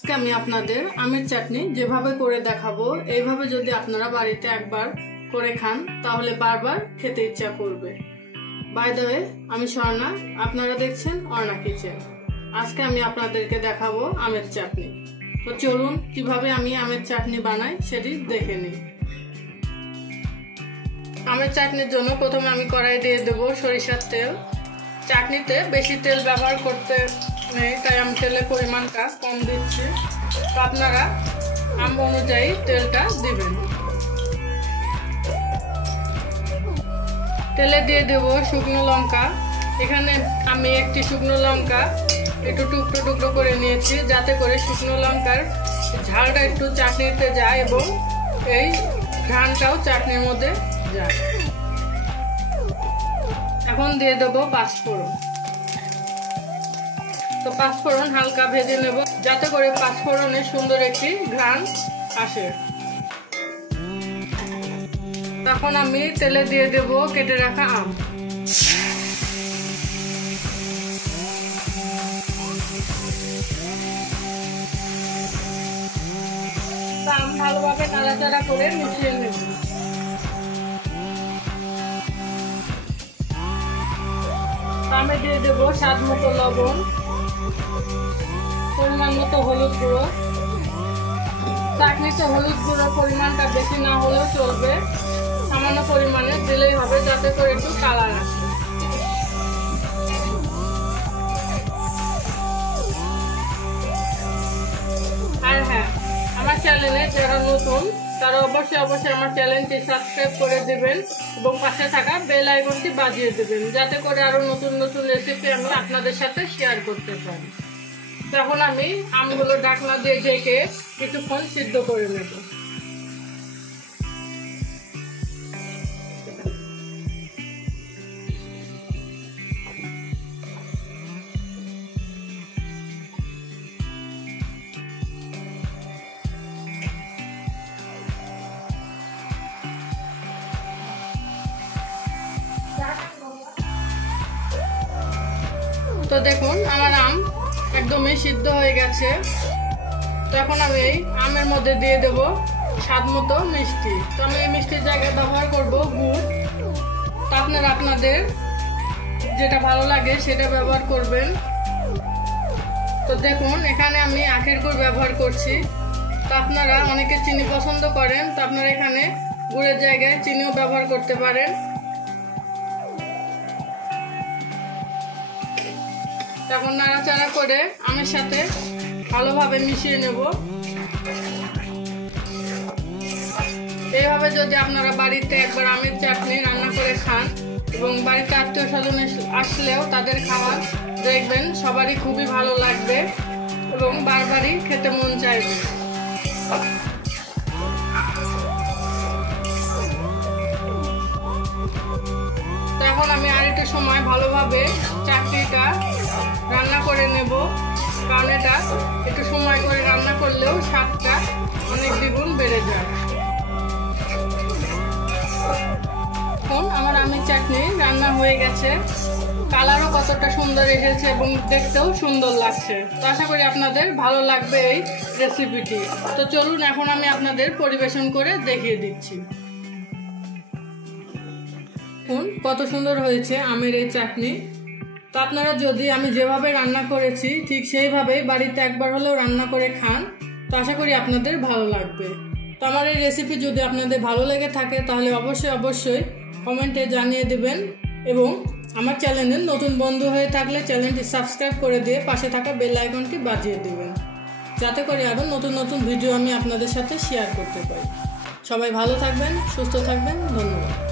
আজকে আমি আপনাদের আমের চাটনি যেভাবে করে দেখাবো, এইভাবে যদি আপনারা বাড়িতে একবার করে খান তাহলে বারবার খেতে ইচ্ছা করবে। বাই দ্য ওয়ে, আমি স্বর্ণা, আপনারা দেখছেন অর্ণা কিচেন। আজকে আমি আপনাদেরকে দেখাবো আমের চাটনি। তো চলুন কিভাবে আমি আমের চাটনি বানাই সেটি দেখে নিই। আমের চাটনির জন্য প্রথমে আমি কড়াই দিয়ে দেবো সরিষার তেল। চাটনিতে বেশি তেল ব্যবহার করতে নেই, তাই আমি তেলের পরিমাণটা কম দিচ্ছি। তো আপনারা আম অনুযায়ী তেলটা দিবেন। তেলে দিয়ে দেব শুকনো লঙ্কা। এখানে আমি একটি শুকনো লঙ্কা একটু টুকরো টুকরো করে নিয়েছি, যাতে করে শুকনো লঙ্কার ঝালটা একটু চাটনিতে যায় এবং এই ঘ্রাণটাও চাটনির মধ্যে যায়। এখন দিয়ে দেবো পাঁচফোড়ন। তো পাঁচফোড়ন হালকা ভেজে নেব, যাতে করে পাঁচফোড়নের সুন্দর একটি ঘ্রাণ আসে। তখন আমি তেলে দিয়ে দেব কেটে রাখা আম। আম ভালোভাবে নাড়াচাড়া করে মিশিয়ে নেব। আমে দিয়ে দেবো স্বাদ মতো লবণ, পরিমাণ মতো হলুদ গুঁড়ো। চাটনিতে হলুদ গুঁড়োর পরিমাণটা বেশি না হলেও চলবে, সামান্য পরিমাণে দিলেই হবে, যাতে করে একটু কালার আসে। আর হ্যাঁ, আমার চ্যানেলে যারা নতুন তারা অবশ্যই আমার চ্যানেলটি সাবস্ক্রাইব করে দেবেন এবং পাশে থাকা বেল আইকনটি বাজিয়ে দেবেন, যাতে করে আরো নতুন নতুন রেসিপি আমি আপনাদের সাথে শেয়ার করতে পারি। তখন আমি আমগুলো ঢাকনা দিয়ে ঢেকে কিছুক্ষণ সিদ্ধ করে নেব। তো দেখুন আমার আম একদমই সিদ্ধ হয়ে গেছে। তখন আমি এই আমের মধ্যে দিয়ে দেব স্বাদ মতো মিষ্টি। তো আমি এই মিষ্টির জায়গায় ব্যবহার করব গুড়। তো আপনারা আপনাদের যেটা ভালো লাগে সেটা ব্যবহার করবেন। তো দেখুন এখানে আমি আখের গুড় ব্যবহার করছি। তো আপনারা অনেকে চিনি পছন্দ করেন, তো আপনারা এখানে গুড়ের জায়গায় চিনিও ব্যবহার করতে পারেন। তখন নাড়াচাড়া করে আমের সাথে ভালোভাবে মিশিয়ে নেব। এইভাবে যদি আপনারা বাড়িতে একবার আমের চাটনি রান্না করে খান এবং বাড়িতে আত্মীয় স্বজন আসলেও তাদের খাবার দেখবেন সবারই খুবই ভালো লাগবে এবং বারবারই খেতে মন চাইবে। এখন আমি আরেকটু সময় ভালোভাবে চাটনিটা রান্না করে নেব, কারণ এটা একটু সময় করে রান্না করলেও স্বাদটা অনেক দ্বিগুণ বেড়ে যায়। এখন আমার আমের চাটনি রান্না হয়ে গেছে, কালারও কতটা সুন্দর এসেছে এবং দেখতেও সুন্দর লাগছে। তো আশা করি আপনাদের ভালো লাগবে এই রেসিপিটি। তো চলুন এখন আমি আপনাদের পরিবেশন করে দেখিয়ে দিচ্ছি। কত সুন্দর হয়েছে আমের এই চাটনি। তো আপনারা যদি আমি যেভাবে রান্না করেছি ঠিক সেইভাবেই বাড়িতে একবার হলেও রান্না করে খান, তো আশা করি আপনাদের ভালো লাগবে। তো আমার এই রেসিপি যদি আপনাদের ভালো লেগে থাকে তাহলে অবশ্যই কমেন্টে জানিয়ে দেবেন এবং আমার চ্যানেলের নতুন বন্ধু হয়ে থাকলে চ্যানেলটি সাবস্ক্রাইব করে দিয়ে পাশে থাকা বেল আইকনটি বাজিয়ে দেবেন, যাতে করে আরও নতুন নতুন ভিডিও আমি আপনাদের সাথে শেয়ার করতে পারি। সবাই ভালো থাকবেন, সুস্থ থাকবেন, ধন্যবাদ।